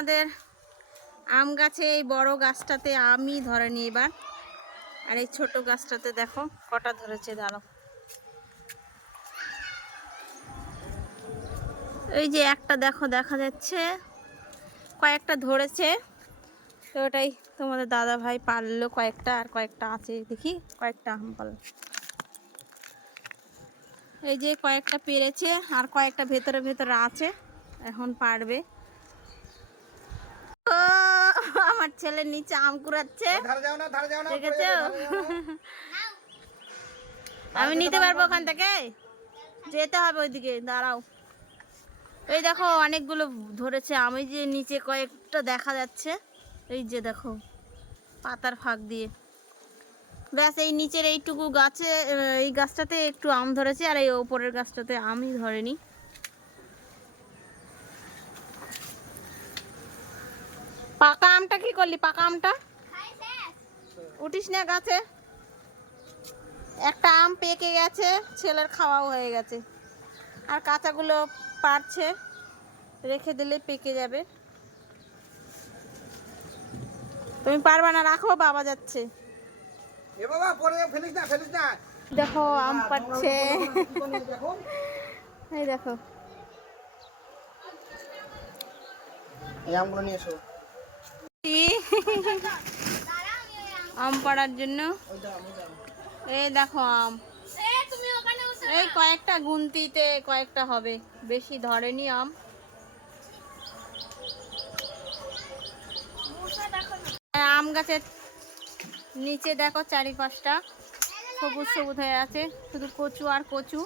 আমাদের আম গাছে এই বড় গাছটাতে আমই ধরেনি এবার, আর এই ছোট গাছটাতে দেখো কটা ধরেছে। দাঁড়াও, এই যে একটা দেখো দেখা যাচ্ছে, কয়েকটা ধরেছে। তো ওটাই তোমাদের দাদা ভাই পারলো কয়েকটা, আর কয়েকটা আছে দেখি, কয়েকটা আম পারলো। এই যে কয়েকটা পেরেছে, আর কয়েকটা ভেতরে ভেতরে আছে, এখন পারবে। ও আমার ছেলে নিচে আম কুড়াচ্ছে, দেখেছো? আমি নিতে পারবো ওখান থেকে, যেতে হবে ওইদিকে। দাঁড়াও, এই দেখো অনেকগুলো ধরেছে আম, এই যে নিচে কয়েকটা দেখা যাচ্ছে, এই যে দেখো পাতার ফাঁক দিয়ে। ব্যাস এই নিচের এইটুকু গাছে, এই গাছটাতে একটু আম ধরেছে, আর এই ওপরের গাছটাতে আমই ধরেনি। পাকা আমটা কি করলি? পাকা আমটা উঠিস না গাছে? একটা আম পেকে গেছে, ছেলের খাওয়াও হয়ে গেছে, আর কাঁচাগুলো পারছে, রেখে দিলে পেকে যাবে। তুমি পারবা না, রাখো, বাবা যাচ্ছে। দেখো আম পাচ্ছে, এই দেখো আম পাড়ার জন্য। এই দেখো আম, এই কয়েকটা গুনতিতে কয়েকটা হবে, বেশি ধরেনি আম। আম গাছের নিচে দেখো চারিপাশটা সবুজ সবুজ হয়ে আছে, শুধু কচু আর কচু।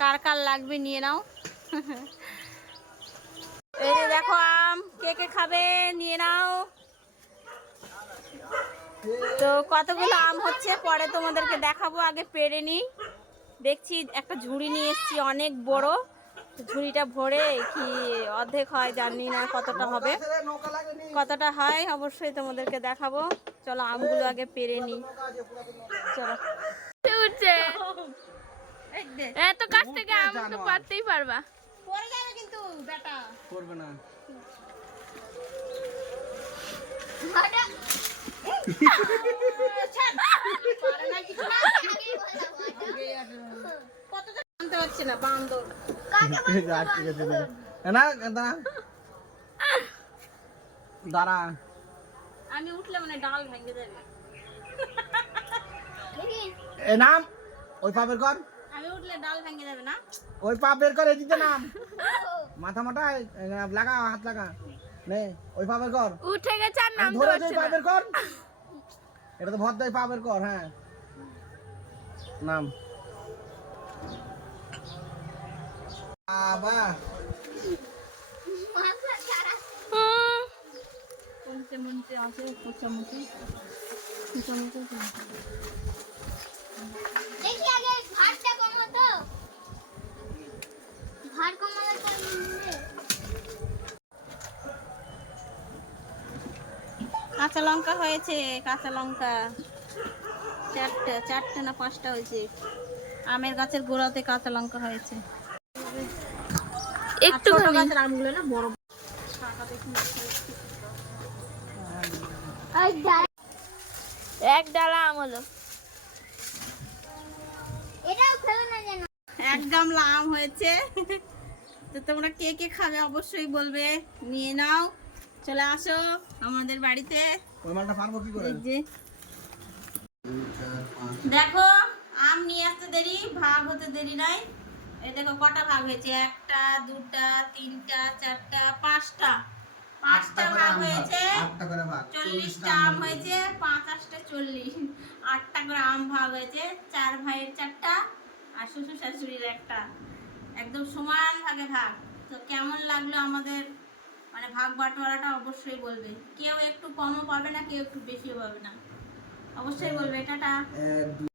কার কার লাগবে নিয়ে নাও। এই যে দেখো আম, কে কে খাবে নিয়ে নাও। তো কতগুলো আম হচ্ছে পরে তোমাদেরকে দেখাবো, আগে পেরে নি। দেখছি একটা ঝুড়ি নিয়ে এসছি অনেক বড়, ঝুড়িটা ভরে কি অর্ধেক হয় জানি না, কতটা হবে, কতটা হয় অবশ্যই তোমাদেরকে দেখাবো। চলো আমগুলো আগে পেরে নি, চলো। এত কাছ থেকে আম তো পারতেই পারবা। পড়ে যাবে কিন্তু বেটা, করবে না। আনতে পারছি না, বান্দর। দাঁড়া, আমি উঠলে মানে ডাল ভেঙে যাবে। এ নাম ওই পা বের কর, আমি উঠলে ডাল ভেঙে যাবে না? ওই পা বের কর, এদিকে নাম, মাথা মাথায় লাগা, হাত লাগা, নে ওই পা বের কর। উঠে গেছে আর নাম ধরে ধরছে পা না। বের কর, এটা তো ভর দেয়, পা বের কর। হ্যাঁ নাম বাবা। কোনতে মনতে আছে কোচামুচি, কোচামুচি। দেখি আগে ভাতটা কমাতো, ভাত কমালে তো কাঁচা লঙ্কা হয়েছে, কাঁচা লঙ্কা চারটে না পাঁচটা হয়েছে। আমের গাছের গোড়াতে কাঁচা লঙ্কা হয়েছে। একটু ছোট গাছের আমগুলো না বড়। এক ডালা আম হলো। এটাও ফেলে না যেন। এক গামলা আম হয়েছে। তো তোমরা কে কে খাবে অবশ্যই বলবে, নিয়ে নাও, চলে আসো আমাদের বাড়িতে। ওই মালটা পারবো কি করে? এই যে দেখো আম নিয়ে আসতে দেরি, ভাগ হতে দেরি নাই। এই দেখো কটা ভাগ হয়েছে, একটা দুটা তিনটা চারটা পাঁচটা, পাঁচটা ভাগ হয়েছে। 40টা আম হয়েছে, 5 8 40, 8টা করে আম ভাগ হয়েছে। 4 ভাইয়ের 4টা, আর শ্বশুর শাশুড়ির একটা, একদম সমান ভাগে ভাগ। তো কেমন লাগলো আমাদের মানে ভাগ বাটোয়ারাটা অবশ্যই বলবে। কেউ একটু কমও পাবে না, কেউ একটু বেশিও পাবে না, অবশ্যই বলবে। টাটা।